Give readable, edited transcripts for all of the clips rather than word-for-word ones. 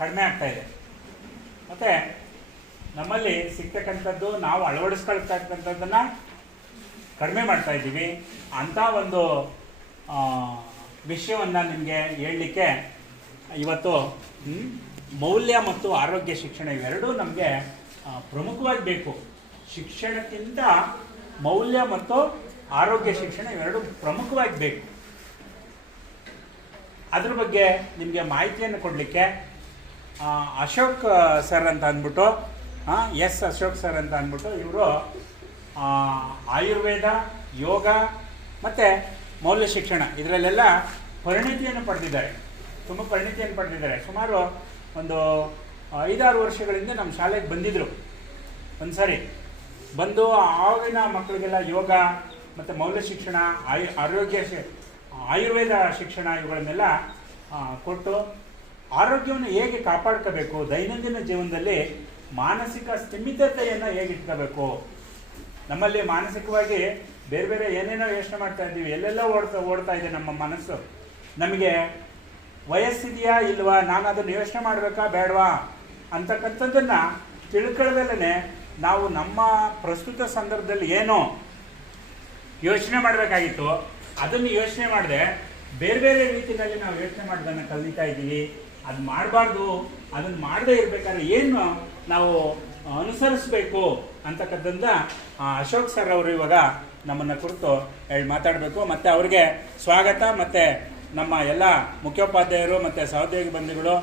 ಕಡಿಮೆ ಆಗ್ತಾ ಇದೆ. ಮತ್ತು ನಮ್ಮಲ್ಲಿ ಸಿಗ್ತಕ್ಕಂಥದ್ದು ನಾವು ಅಳವಡಿಸ್ಕೊಳ್ತಕ್ಕಂಥದ್ದನ್ನು ಕಡಿಮೆ ಮಾಡ್ತಾ ಇದ್ದೀವಿ. ಅಂಥ ಒಂದು ವಿಷಯವನ್ನು ನಿಮಗೆ ಹೇಳಲಿಕ್ಕೆ ಇವತ್ತು ಮೌಲ್ಯ ಮತ್ತು ಆರೋಗ್ಯ ಶಿಕ್ಷಣ ಇವೆರಡೂ ನಮಗೆ ಪ್ರಮುಖವಾಗಿ ಬೇಕು. ಶಿಕ್ಷಣಕ್ಕಿಂತ ಮೌಲ್ಯ ಮತ್ತು ಆರೋಗ್ಯ ಶಿಕ್ಷಣ ಇವೆರಡೂ ಪ್ರಮುಖವಾಗಿ ಬೇಕು. ಅದ್ರ ಬಗ್ಗೆ ನಿಮಗೆ ಮಾಹಿತಿಯನ್ನು ಕೊಡಲಿಕ್ಕೆ ಅಶೋಕ್ ಸರ್ ಅಂತ ಅಂದ್ಬಿಟ್ಟು ಅಶೋಕ್ ಸರ್ ಅಂತ ಅಂದ್ಬಿಟ್ಟು ಇವರು ಆಯುರ್ವೇದ, ಯೋಗ ಮತ್ತು ಮೌಲ್ಯ ಶಿಕ್ಷಣ ಇದರಲ್ಲೆಲ್ಲ ಪರಿಣಿತಿಯನ್ನು ಪಡೆದಿದ್ದಾರೆ. ತುಂಬ ಪರಿಣಿತಿಯನ್ನು ಪಡೆದಿದ್ದಾರೆ. ಸುಮಾರು ಒಂದು 5-6 ವರ್ಷಗಳಿಂದ ನಮ್ಮ ಶಾಲೆಗೆ ಬಂದಿದ್ದರು. ಒಂದು ಸಾರಿ ಬಂದು ಆವಾಗಿನ ಮಕ್ಕಳಿಗೆಲ್ಲ ಯೋಗ ಮತ್ತು ಮೌಲ್ಯ ಶಿಕ್ಷಣ, ಆಯುರ್ವೇದ ಶಿಕ್ಷಣ ಇವುಗಳನ್ನೆಲ್ಲ ಕೊಟ್ಟು ಆರೋಗ್ಯವನ್ನು ಹೇಗೆ ಕಾಪಾಡ್ಕೋಬೇಕು, ದೈನಂದಿನ ಜೀವನದಲ್ಲಿ ಮಾನಸಿಕ ಸ್ಥಿಮಿತತೆಯನ್ನು ಹೇಗೆ ಇಟ್ಕೋಬೇಕು. ನಮ್ಮಲ್ಲಿ ಮಾನಸಿಕವಾಗಿ ಬೇರೆ ಬೇರೆ ಏನೇನೋ ಯೋಚನೆ ಮಾಡ್ತಾ ಇದ್ದೀವಿ, ಎಲ್ಲೆಲ್ಲ ಓಡ್ತಾ ಇದೆ ನಮ್ಮ ಮನಸ್ಸು. ನಮಗೆ ವಯಸ್ಸಿದೆಯಾ ಇಲ್ವಾ, ನಾನು ಅದನ್ನು ಯೋಚನೆ ಮಾಡಬೇಕಾ ಬೇಡವಾ ಅಂತಕ್ಕಂಥದ್ದನ್ನು ತಿಳ್ಕೊಳ್ಳದಲ್ಲೇ ನಾವು ನಮ್ಮ ಪ್ರಸ್ತುತ ಸಂದರ್ಭದಲ್ಲಿ ಏನೋ ಯೋಚನೆ ಮಾಡಬೇಕಾಗಿತ್ತು ಅದನ್ನು ಯೋಚನೆ ಮಾಡದೆ ಬೇರೆ ಬೇರೆ ರೀತಿಯಲ್ಲಿ ನಾವು ಯೋಚನೆ ಮಾಡೋದನ್ನು ಕಲಿತಾ ಇದ್ದೀವಿ. ಅದು ಮಾಡಬಾರ್ದು. ಅದನ್ನು ಮಾಡದೇ ಇರಬೇಕಾದ್ರೆ ಏನು ನಾವು ಅನುಸರಿಸಬೇಕು ಅಂತಕ್ಕಂಥದ್ದ ಅಶೋಕ್ ಸರ್ ಅವರು ಇವಾಗ ನಮ್ಮನ್ನು ಕುರಿತು ಮಾತಾಡಬೇಕು. ಮತ್ತು ಅವರಿಗೆ ಸ್ವಾಗತ. ಮತ್ತು ನಮ್ಮ ಎಲ್ಲ ಮುಖ್ಯೋಪಾಧ್ಯಾಯರು ಮತ್ತು ಸಹೋದ್ಯೋಗಿ ಬಂಧುಗಳು,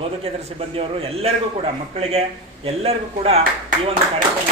ಬೋಧಕೇತರ ಸಿಬ್ಬಂದಿಯವರು ಎಲ್ಲರಿಗೂ ಕೂಡ, ಮಕ್ಕಳಿಗೆ ಎಲ್ಲರಿಗೂ ಕೂಡ ಈ ಒಂದು ಕಾರ್ಯಕ್ರಮ